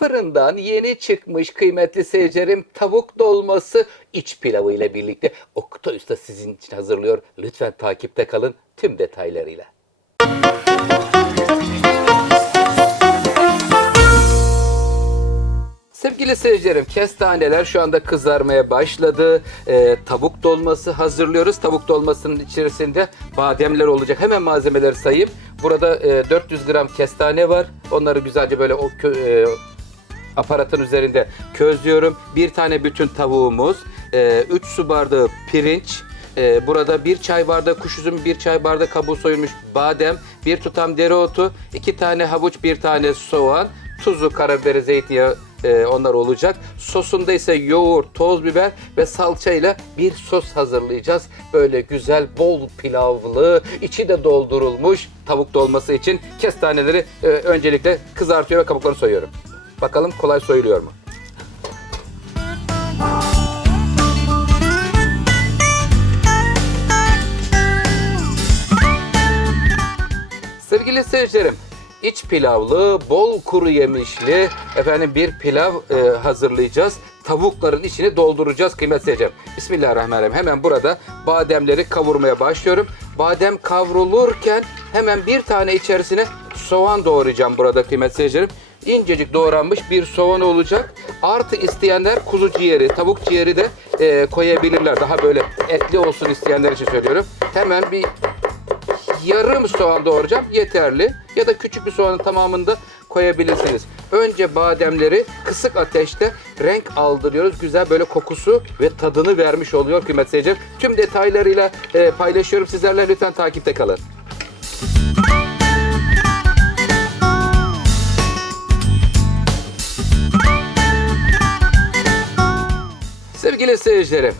fırından yeni çıkmış kıymetli seyircilerim tavuk dolması iç pilavı ile birlikte Okta Usta sizin için hazırlıyor. Lütfen takipte kalın tüm detaylarıyla. Sevgili seyircilerim, kestaneler şu anda kızarmaya başladı. Ee, tavuk dolması hazırlıyoruz. Tavuk dolmasının içerisinde bademler olacak. Hemen malzemeleri sayayım. Burada e, 400 gram kestane var. Onları güzelce böyle o e, aparatın üzerinde közlüyorum. Bir tane bütün tavuğumuz, 3 su bardağı pirinç, e, burada bir çay bardağı kuş üzümü, bir çay bardağı kabuğu soyulmuş badem, bir tutam dereotu, iki tane havuç, bir tane soğan, tuzu, karabiberi, zeytinyağı e, onlar olacak. Sosunda ise yoğurt, toz biber ve salçayla bir sos hazırlayacağız. Böyle güzel, bol pilavlı, içi de doldurulmuş tavuk dolması için kestaneleri e, öncelikle kızartıyor ve kabuklarını soyuyorum. Bakalım kolay soyuluyor mu? Sevgili seyircilerim, iç pilavlı, bol kuru yemişli efendim bir pilav e, hazırlayacağız. Tavukların içini dolduracağız kıymetli seyircilerim. Bismillahirrahmanirrahim. Hemen burada bademleri kavurmaya başlıyorum. Badem kavrulurken hemen bir tane içerisine soğan doğrayacağım burada kıymetli seyircilerim. İncecik doğranmış bir soğan olacak. Artı isteyenler kuzu ciğeri, tavuk ciğeri de e, koyabilirler. Daha böyle etli olsun isteyenler için söylüyorum. Hemen bir yarım soğan doğrayacağım yeterli. Ya da küçük bir soğanın tamamını da koyabilirsiniz. Önce bademleri kısık ateşte renk aldırıyoruz. Güzel böyle kokusu ve tadını vermiş oluyor kıymetli seyircilerim. Tüm detaylarıyla e, paylaşıyorum sizlerle. Lütfen takipte kalın. Sevgili seyircilerim,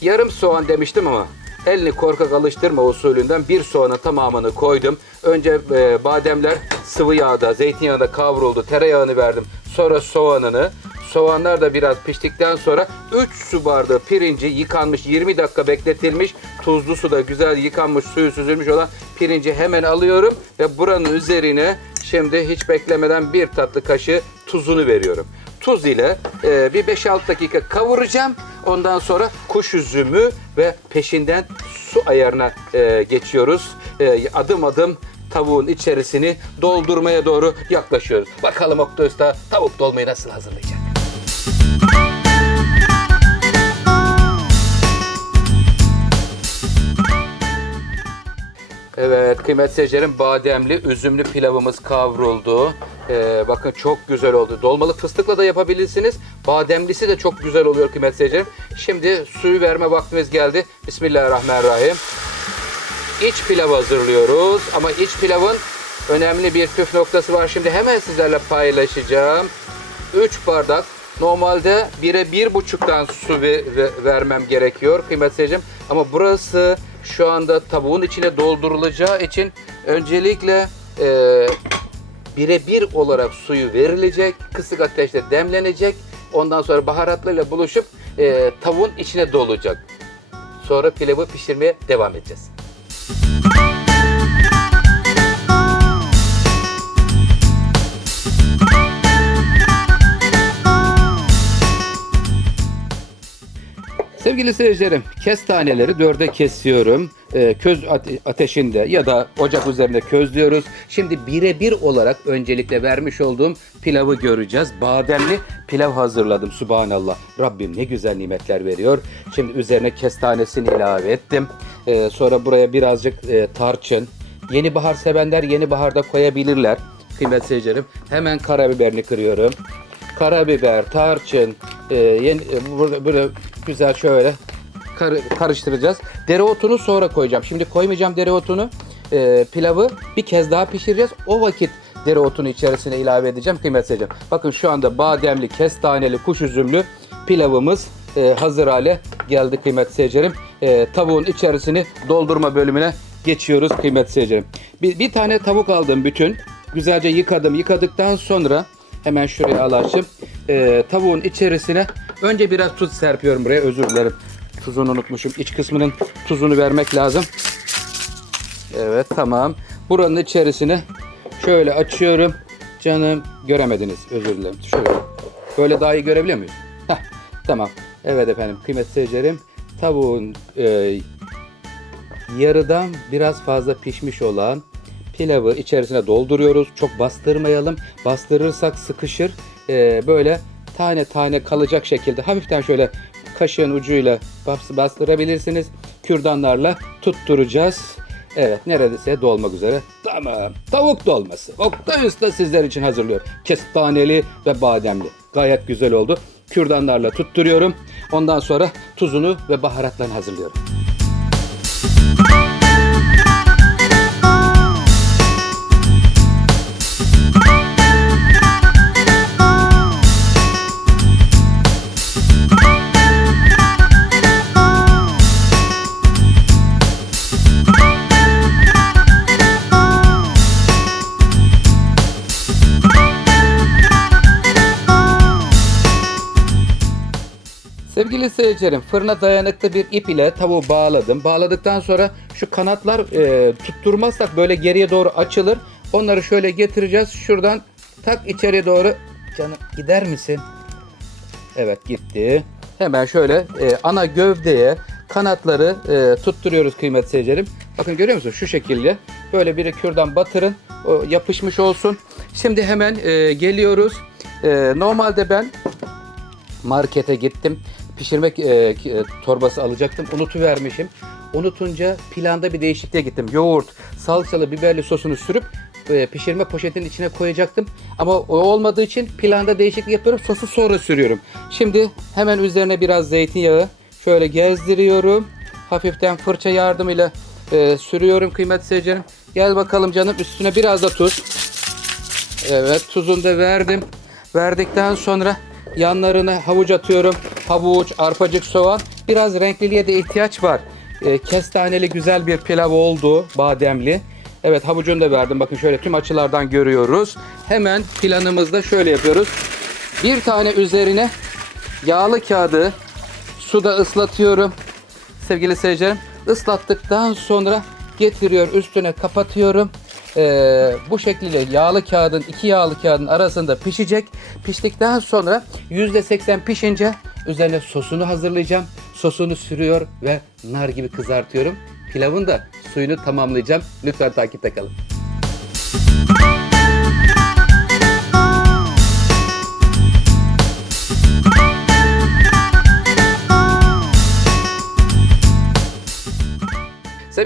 yarım soğan demiştim ama elini korkak alıştırma usulünden bir soğanın tamamını koydum. Önce e, bademler sıvı yağda, zeytinyağında kavruldu. Tereyağını verdim. Sonra soğanını. Soğanlar da biraz piştikten sonra 3 su bardağı pirinci yıkanmış 20 dakika bekletilmiş tuzlu suda güzel yıkanmış suyu süzülmüş olan pirinci hemen alıyorum ve buranın üzerine şimdi hiç beklemeden bir tatlı kaşığı tuzunu veriyorum tuz ile e, bir 5-6 dakika kavuracağım. Ondan sonra kuş üzümü ve peşinden su ayarına e, geçiyoruz. E, adım adım tavuğun içerisini doldurmaya doğru yaklaşıyoruz. Bakalım Oktay Usta tavuk dolmayı nasıl hazırlayacak? Evet kıymetli seyircilerim bademli üzümlü pilavımız kavruldu. Ee, bakın çok güzel oldu. Dolmalık fıstıkla da yapabilirsiniz. Bademlisi de çok güzel oluyor kıymetli seyircilerim. Şimdi suyu verme vaktimiz geldi. Bismillahirrahmanirrahim. İç pilav hazırlıyoruz. Ama iç pilavın önemli bir püf noktası var. Şimdi hemen sizlerle paylaşacağım. 3 bardak Normalde 1'e bir buçuktan su ve- ve- vermem gerekiyor kıymetli seyircim. Ama burası şu anda tavuğun içine doldurulacağı için öncelikle e, bire bir olarak suyu verilecek. Kısık ateşte demlenecek. Ondan sonra baharatlarıyla buluşup e, tavuğun içine dolacak. Sonra pilavı pişirmeye devam edeceğiz. Sevgili seyircilerim, kestaneleri dörde kesiyorum. Ee, köz ate- ateşinde ya da ocak üzerinde közlüyoruz. Şimdi birebir olarak öncelikle vermiş olduğum pilavı göreceğiz. Bademli pilav hazırladım subhanallah. Rabbim ne güzel nimetler veriyor. Şimdi üzerine kestanesini ilave ettim. Ee, sonra buraya birazcık e, tarçın. Yeni bahar sevenler yeni baharda koyabilirler. Kıymetli seyircilerim, hemen karabiberini kırıyorum karabiber, tarçın, e, yeni, e, burada böyle güzel şöyle kar- karıştıracağız. Dereotunu sonra koyacağım. Şimdi koymayacağım dereotunu. E, pilavı bir kez daha pişireceğiz. O vakit dereotunu içerisine ilave edeceğim. Kıymetli seyircilerim. Bakın şu anda bademli, kestaneli, kuş üzümlü pilavımız e, hazır hale geldi kıymetli seyircilerim. E, tavuğun içerisini doldurma bölümüne geçiyoruz kıymetli seyircilerim. Bir, bir tane tavuk aldım bütün. Güzelce yıkadım. Yıkadıktan sonra Hemen şuraya alaşım. Ee, tavuğun içerisine önce biraz tuz serpiyorum buraya. Özür dilerim. Tuzunu unutmuşum. İç kısmının tuzunu vermek lazım. Evet tamam. Buranın içerisine şöyle açıyorum. Canım göremediniz. Özür dilerim. Şöyle. Böyle daha iyi görebiliyor muyuz? Heh, tamam. Evet efendim kıymetli seyircilerim. Tavuğun e, yarıdan biraz fazla pişmiş olan pilavı içerisine dolduruyoruz. Çok bastırmayalım. Bastırırsak sıkışır. E, böyle tane tane kalacak şekilde hafiften şöyle kaşığın ucuyla bas- bastırabilirsiniz. Kürdanlarla tutturacağız. Evet neredeyse dolmak üzere. Tamam. Tavuk dolması. Oktay Usta sizler için hazırlıyor. Kestaneli ve bademli. Gayet güzel oldu. Kürdanlarla tutturuyorum. Ondan sonra tuzunu ve baharatlarını hazırlıyorum. Sevgili seyircilerim fırına dayanıklı bir ip ile tavuğu bağladım. Bağladıktan sonra şu kanatlar e, tutturmazsak böyle geriye doğru açılır. Onları şöyle getireceğiz. Şuradan tak içeriye doğru. Canım gider misin? Evet gitti. Hemen şöyle e, ana gövdeye kanatları e, tutturuyoruz kıymetli seyircilerim. Bakın görüyor musunuz? Şu şekilde. Böyle bir kürdan batırın. O yapışmış olsun. Şimdi hemen e, geliyoruz. E, normalde ben markete gittim. Pişirmek e, e, torbası alacaktım. Unutuvermişim. Unutunca planda bir değişikliğe gittim. Yoğurt, salçalı, biberli sosunu sürüp e, pişirme poşetinin içine koyacaktım. Ama o olmadığı için planda değişiklik yapıyorum. Sosu sonra sürüyorum. Şimdi hemen üzerine biraz zeytinyağı şöyle gezdiriyorum. Hafiften fırça yardımıyla e, sürüyorum kıymetli seyircilerim. Gel bakalım canım üstüne biraz da tuz. Evet tuzunu da verdim. Verdikten sonra yanlarına havuç atıyorum. Havuç, arpacık, soğan. Biraz renkliliğe de ihtiyaç var. Ee, kestaneli güzel bir pilav oldu. Bademli. Evet havucunu da verdim. Bakın şöyle tüm açılardan görüyoruz. Hemen planımızda şöyle yapıyoruz. Bir tane üzerine yağlı kağıdı suda ıslatıyorum. Sevgili seyircilerim ıslattıktan sonra getiriyor üstüne kapatıyorum. Ee, bu şekilde yağlı kağıdın iki yağlı kağıdın arasında pişecek. Piştikten sonra %80 pişince üzerine sosunu hazırlayacağım. Sosunu sürüyor ve nar gibi kızartıyorum. Pilavın da suyunu tamamlayacağım. Lütfen takipte kalın.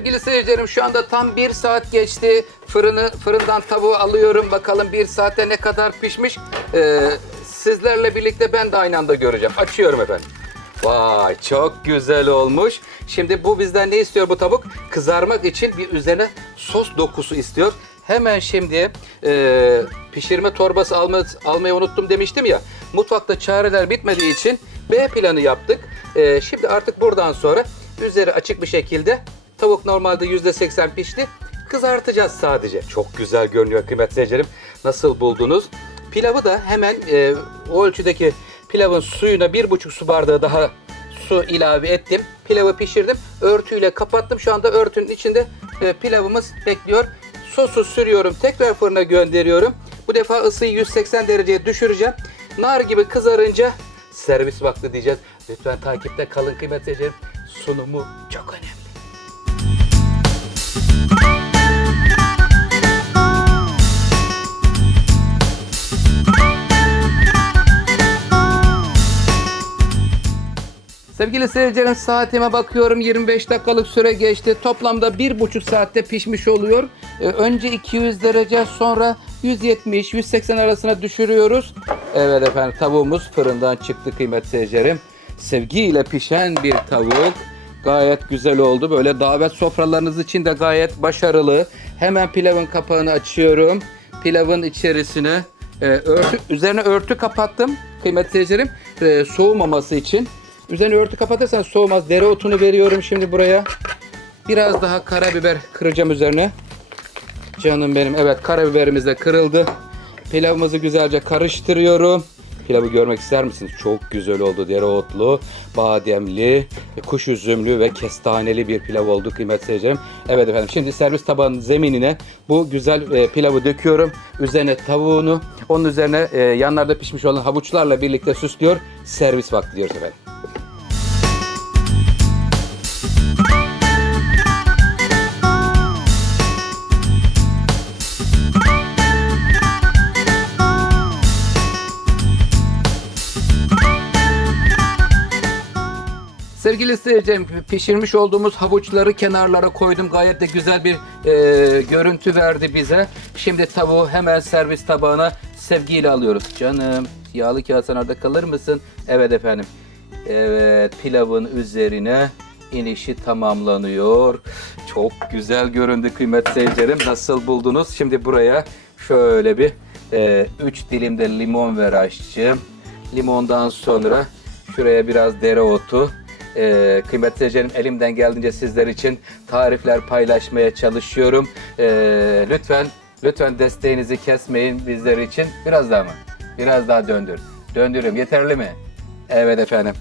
Sevgili seyircilerim şu anda tam bir saat geçti. Fırını fırından tavuğu alıyorum. Bakalım bir saatte ne kadar pişmiş. Ee, sizlerle birlikte ben de aynı anda göreceğim. Açıyorum efendim. Vay çok güzel olmuş. Şimdi bu bizden ne istiyor bu tavuk? Kızarmak için bir üzerine sos dokusu istiyor. Hemen şimdi e, pişirme torbası alma, almayı unuttum demiştim ya. Mutfakta çareler bitmediği için B planı yaptık. E, şimdi artık buradan sonra üzeri açık bir şekilde tavuk normalde %80 pişti. Kızartacağız sadece. Çok güzel görünüyor kıymetli seyircilerim. Nasıl buldunuz? Pilavı da hemen e, o ölçüdeki pilavın suyuna bir buçuk su bardağı daha su ilave ettim. Pilavı pişirdim. Örtüyle kapattım. Şu anda örtünün içinde e, pilavımız bekliyor. Sosu sürüyorum. Tekrar fırına gönderiyorum. Bu defa ısıyı 180 dereceye düşüreceğim. Nar gibi kızarınca servis vakti diyeceğiz. Lütfen takipte kalın kıymetli seyircilerim. Sunumu çok önemli. Sevgili seyircilerim saatime bakıyorum 25 dakikalık süre geçti. Toplamda 1,5 saatte pişmiş oluyor. Ee, önce 200 derece sonra 170-180 arasına düşürüyoruz. Evet efendim tavuğumuz fırından çıktı kıymetli seyircilerim. Sevgiyle pişen bir tavuk. Gayet güzel oldu. Böyle davet sofralarınız için de gayet başarılı. Hemen pilavın kapağını açıyorum. Pilavın içerisine e, örtü, üzerine örtü kapattım kıymetli seyircilerim. E, soğumaması için. Üzerine örtü kapatırsan soğumaz. Dereotunu veriyorum şimdi buraya. Biraz daha karabiber kıracağım üzerine. Canım benim. Evet karabiberimiz de kırıldı. Pilavımızı güzelce karıştırıyorum. pilavı görmek ister misiniz? Çok güzel oldu. Dereotlu, bademli, kuş üzümlü ve kestaneli bir pilav oldu kıymetli seyircilerim. Evet efendim şimdi servis tabağının zeminine bu güzel e, pilavı döküyorum. Üzerine tavuğunu, onun üzerine e, yanlarda pişmiş olan havuçlarla birlikte süslüyor. Servis vakti diyoruz efendim. Sevgili seyircilerim pişirmiş olduğumuz havuçları kenarlara koydum. Gayet de güzel bir e, görüntü verdi bize. Şimdi tavuğu hemen servis tabağına sevgiyle alıyoruz. Canım yağlı kağıt sen orada kalır mısın? Evet efendim. Evet pilavın üzerine inişi tamamlanıyor. Çok güzel göründü kıymetli seyircilerim. Nasıl buldunuz? Şimdi buraya şöyle bir 3 dilim de limon ver aşçım. Limondan sonra şuraya biraz dereotu. Ee, kıymetli seyircilerim elimden geldiğince sizler için tarifler paylaşmaya çalışıyorum. Ee, lütfen lütfen desteğinizi kesmeyin bizler için. Biraz daha mı? Biraz daha döndür. Döndürüyorum. Yeterli mi? Evet efendim.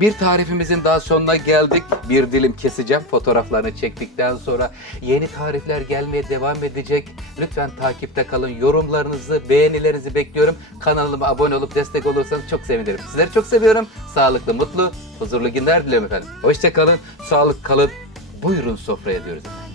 Bir tarifimizin daha sonuna geldik. Bir dilim keseceğim. Fotoğraflarını çektikten sonra yeni tarifler gelmeye devam edecek. Lütfen takipte kalın. Yorumlarınızı, beğenilerinizi bekliyorum. Kanalıma abone olup destek olursanız çok sevinirim. Sizleri çok seviyorum. Sağlıklı, mutlu, huzurlu günler diliyorum efendim. Hoşçakalın, sağlık kalın. Buyurun sofraya diyoruz efendim.